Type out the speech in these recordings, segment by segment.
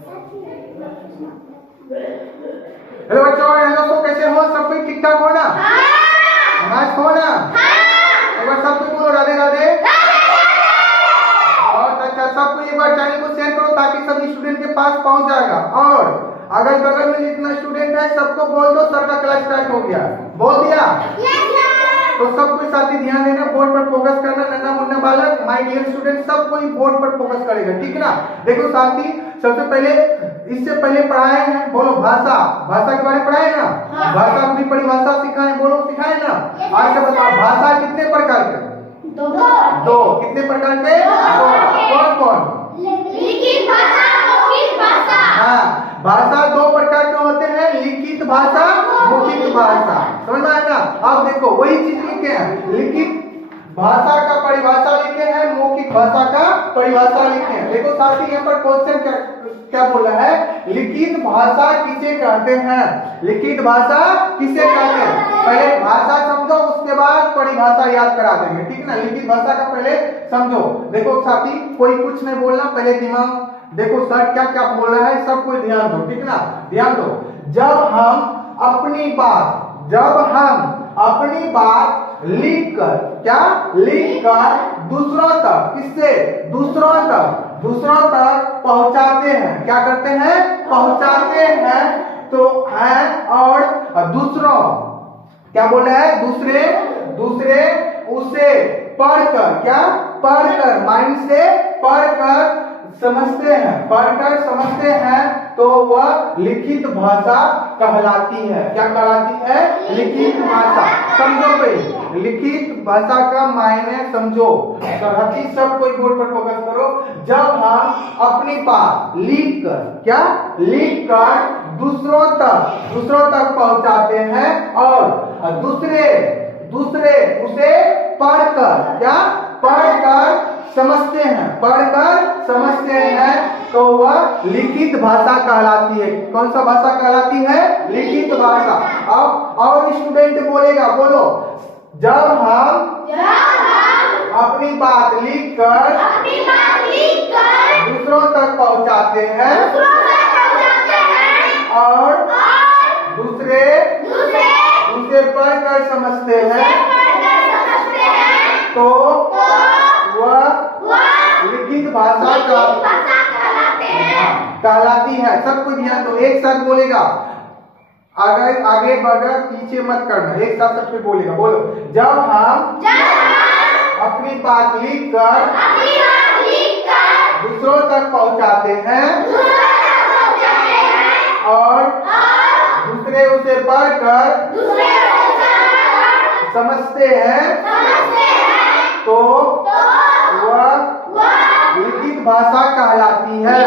Hello बच्चों, hello, तो कैसे हो? सब कोई ठीक ठाक हो ना? मस्त हो ना? एक बार सब कोई बोलो राधे राधे। बहुत अच्छा, सब कोई एक बार चैनल को शेयर करो ताकि सभी स्टूडेंट के पास पहुंच जाएगा। और अगल बगल में जितना स्टूडेंट है सबको बोल दो सर का क्लास स्टार्ट हो गया। बोल दिया? तो सब कोई साथी ध्यान देना, बोर्ड पर फोकस करना। नन्ना मुन्ना बालक, माय डियर स्टूडेंट, सब कोई बोर्ड पर फोकस करेगा, ठीक है ना? देखो साथी, सबसे पहले इससे पहले पढ़ाए हैं, बोलो भाषा। भाषा के बारे में पढ़ाए ना? भाषा की परिभाषा सिखाए, बोलो सिखाए ना? आज से बताओ, भाषा कितने प्रकार के? दो। कितने प्रकार के? कौन कौन? लिखित भाषा, मौखिक भाषा। हाँ, भाषा दो प्रकार के होते हैं, लिखित भाषा, मौखिक भाषा। समझ में आया? अब देखो वही चीज लिखे हैं, लिखित भाषा का परिभाषा लिखे हैं, मौखिक भाषा का परिभाषा लिखे हैं। देखो साथी, यहाँ पर क्वेश्चन क्या बोला है? लिखित भाषा किसे कहते हैं? लिखित भाषा किसे कहते हैं? पहले भाषा समझो, उसके बाद परिभाषा याद करा देंगे, ठीक है ना? लिखित भाषा का पहले समझो। देखो साथी, कोई कुछ नहीं बोलना, पहले दिमाग देखो सर क्या क्या बोल रहा है, सब कोई ध्यान दो, ठीक है ना? ध्यान दो। जब हम अपनी बात लिखकर, क्या लिखकर दूसरों तक, किससे? दूसरों तक पहुंचाते हैं। क्या करते हैं? पहुंचाते हैं। तो है और दूसरों, क्या बोल रहा है? दूसरे उसे पढ़कर, क्या पढ़कर, माइंड से पढ़कर समझते हैं, तो वह लिखित भाषा कहलाती है। क्या कहलाती है? लिखित भाषा। समझो भाई, लिखित भाषा का मायने समझो। साथी सब कोई बोर्ड पर फोकस करो। जब हम अपनी बात लिखकर, क्या लिखकर दूसरों तक पहुंचाते हैं और दूसरे उसे पढ़कर, क्या पढ़कर समझते हैं, तो वह लिखित भाषा कहलाती है। कौन सा भाषा कहलाती है? लिखित भाषा। अब और स्टूडेंट बोलेगा, बोलो, जब हम अपनी बात लिखकर दूसरों तक पहुंचाते हैं और दूसरे उसे पढ़कर समझते हैं, तो वह लिखित भाषा कहलाती है। सब कुछ ध्यान दो, एक साथ बोलेगा, आगे बढ़कर पीछे मत करना, एक साथ सबसे बोलेगा। बोलो, जब हम अपनी बात लिखकर दूसरों तक पहुंचाते हैं और दूसरे उसे पढ़कर समझते हैं, तो वह लिखित भाषा कहलाती है।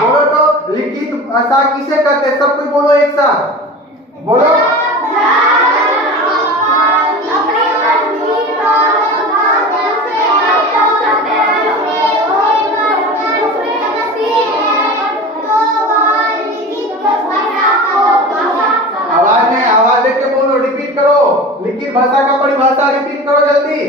बोलो तो, लिखित भाषा किसे कहते हैं? सब कोई बोलो एक साथ, बोलो। आवाज देके बोलो, रिपीट करो। लिखित भाषा का परिभाषा रिपीट करो जल्दी।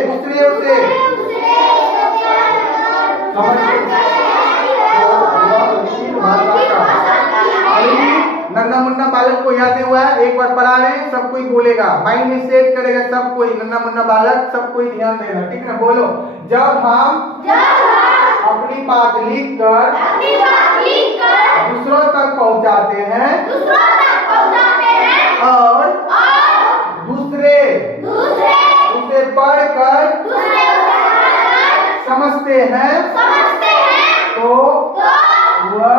दूसरे उसे नन्ना मुन्ना बालक को याद हुआ है, एक बार पढ़ा रहे हैं, सब कोई बोलेगा, माइंड में सेट करेगा सब कोई। नन्ना मुन्ना बालक, सब कोई ध्यान देना, ठीक है? बोलो, जब हम अपनी बात लिखकर दूसरों तक पहुंचाते हैं और दूसरे उसे पढ़कर समझते हैं, तो वह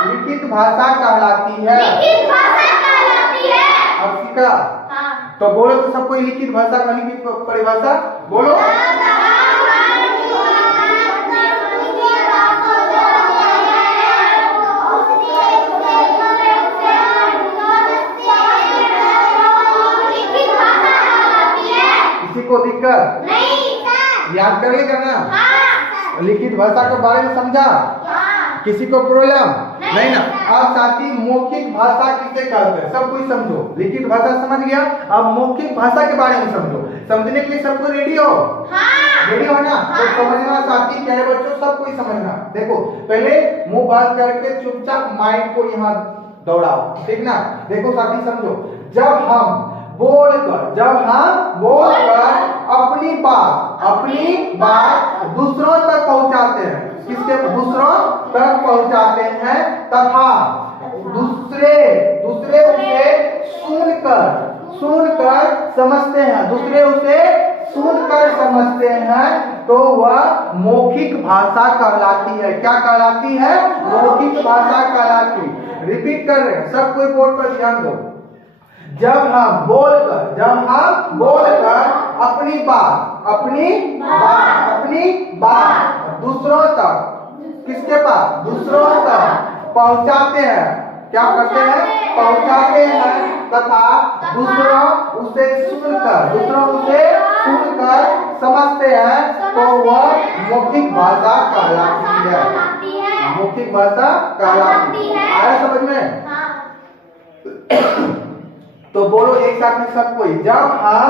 लिखित भाषा कहलाती है। अब सीखा? तो बोलो तो सब कोई लिखित भाषा का लिखित परिभाषा बोलो। किसी को दिक्कत नहीं? याद कर लेगा ना? लिखित भाषा के बारे में समझा? किसी को प्रॉब्लम नहीं ना? अब साथी मौखिक भाषा किसे कहते हैं, सब कुछ समझो। लिखित भाषा समझ गया, अब मौखिक भाषा के बारे में समझो। समझने के लिए सबको रेडी हो? रेडी हो ना? तो समझना साथी, प्यारे बच्चों, सब कुछ समझना। देखो, पहले मुंह बंद करके चुपचाप माइंड को यहाँ दौड़ाओ, ठीक ना? देखो साथी, समझो, जब हम बोलकर अपनी बात दूसरों तक पहुंचाते हैं, किसके दूसरों तक पहुंचाते हैं, तथा दूसरे उसे सुनकर समझते हैं, दूसरे उसे सुनकर समझते हैं, तो वह मौखिक भाषा कहलाती है। क्या कहलाती है? मौखिक भाषा कहलाती। रिपीट कर रहे हैं, सब कोई बोर्ड पर ध्यान दो। जब हम बोलकर अपनी बात दूसरों तक, किसके पास? दूसरों तक पहुंचाते हैं। क्या करते हैं? पहुंचाते हैं, तथा दूसरों उसे सुनकर समझते हैं, तो वह मौखिक भाषा कहलाती है। मौखिक भाषा कहलाती है। आया समझ में? तो बोलो एक साथ में सब कोई, जब हम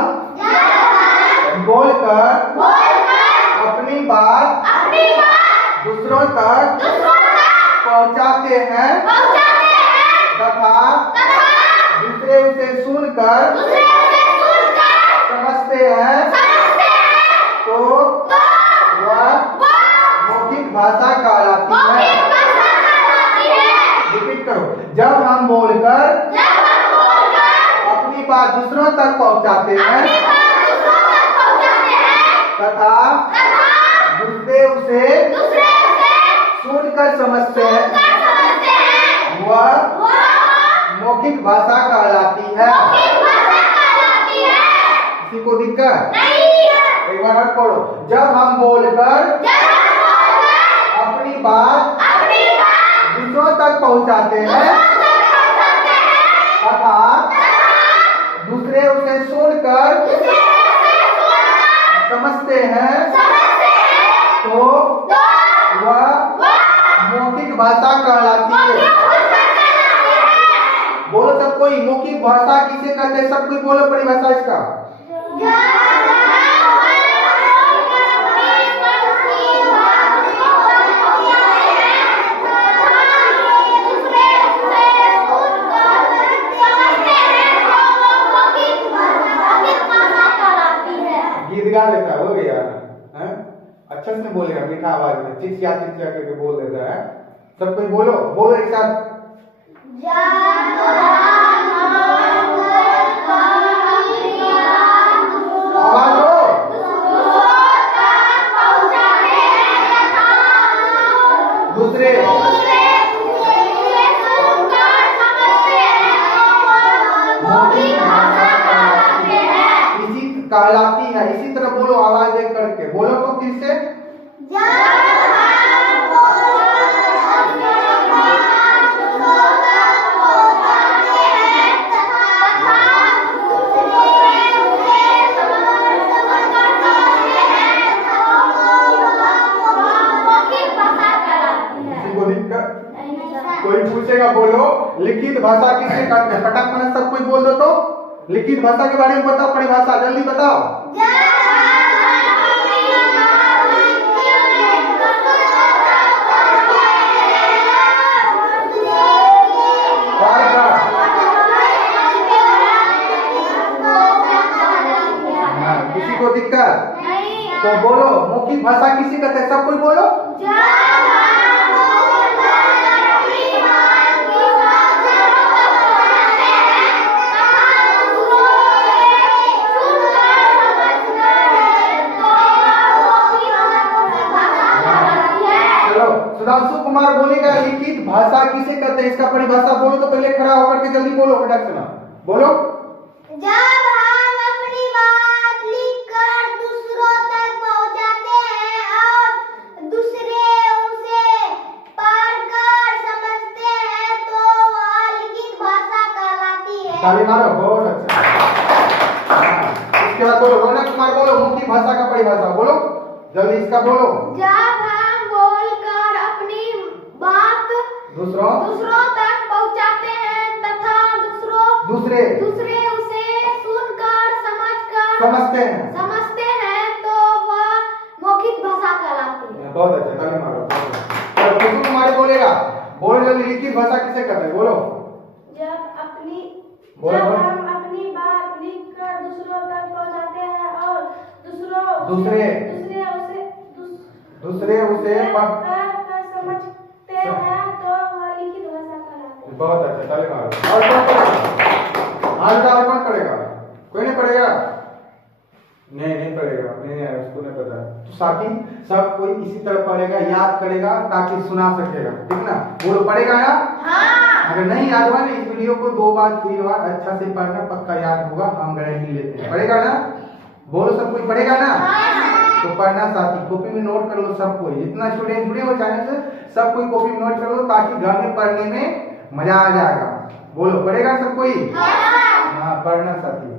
बोलकर अपनी बात दूसरों तक पहुंचाते हैं, तथा दूसरे उसे सुनकर समझते हैं, तो वह मौखिक भाषा कहलाती है। रिपीट करो, जब हम बोलकर अपनी बात दूसरों तक पहुंचाते हैं, तथा दूसरे उसे सुनकर समझते हैं, वह मौखिक भाषा कहलाती है। किसी को दिक्कत? एक बार और पढ़ो, जब हम बोलकर अपनी बात दूसरों तक पहुंचाते हैं, तथा दूसरे उसे सुनकर समझते हैं, तो वह मौखिक भाषा कहलाती है। बोलो सब कोई, मौखिक भाषा किसे कहते हैं? सब कोई बोलो परिभाषा इसका। गीत गा लेता है, हो गया? अच्छा से बोलेगा, मीठा आवाज में, चिचिया करके बोल देता है। सब कोई बोलो एक साथ। आवाज हो। दूसरे कहलाती है। इसी तरह बोलो, आवाज देख करके बोलो, तो फिर से। कोई पूछेगा बोलो, लिखित भाषा किसे कहते हैं? फटाक फटाक सब कोई बोल दो। तो लिखित भाषा के बारे में बताओ, परिभाषा जल्दी बताओ। किसी को दिक्कत? तो बोलो, मौखिक भाषा किसे कहते हैं? सब कोई बोलो। सुधांशु कुमार बोलेगा, लिखित भाषा किसे कहते हैं? इसका परिभाषा बोलो तो पहले खड़ा होकर के जल्दी बोलो, फटाक से बोलो। जब हम अपनी बात लिखकर दूसरों तक पहुंचाते हैं और दूसरे उसे पढ़कर समझते हैं, तो वह लिखित भाषा कहलाती है। ताली मारो, बहुत अच्छा। इसके बाद बोलो, रौनक कुमार बोलो, मौखिक भाषा का परिभाषा बोलो, जल्दी इसका बोलो। जब हम बोलकर अपनी बात दूसरों तक दूसरे उसे सुनकर समझते हैं। तो वह मौखिक भाषा कहलाती है। बहुत अच्छा, ताली मारो। और कुसुम कुमारी बोलेगा, बोलो जल्दी, लिखित भाषा किसे कहते हैं, बोलो। जब बोलो। हम अपनी बात लिखकर दूसरों तक पहुंचाते हैं और दूसरे उसे पढ़कर समझते हैं तो वह लिखित भाषा कहलाती है। बहुत अच्छा, ताली मारो। और कौन पढ़ेगा? आज का और कौन पढ़ेगा? कोई नहीं पढ़ेगा? नहीं पढ़ेगा, नहीं है, उसको नहीं पता। तो साथी सब कोई इसी तरह पढ़ेगा, याद करेगा ताकि सुना सकेगा, ठीक ना? बोलो, पढ़ेगा ना? हाँ। अगर नहीं याद हुआ ना, इस वीडियो को 2 बार 3 बार अच्छा से पढ़ना, पक्का याद होगा, हम गारंटी लेते हैं। पढ़ेगा ना? बोलो, सब कोई पढ़ेगा ना? तो पढ़ना साथी, कॉपी में नोट कर लो सब कोई, जितना स्टूडेंट जुड़े हो चैनल से सब कोई कॉपी में नोट कर लो ताकि घर में पढ़ने में मजा आ जाएगा। बोलो, पढ़ेगा सब कोई? हाँ, पढ़ना साथी।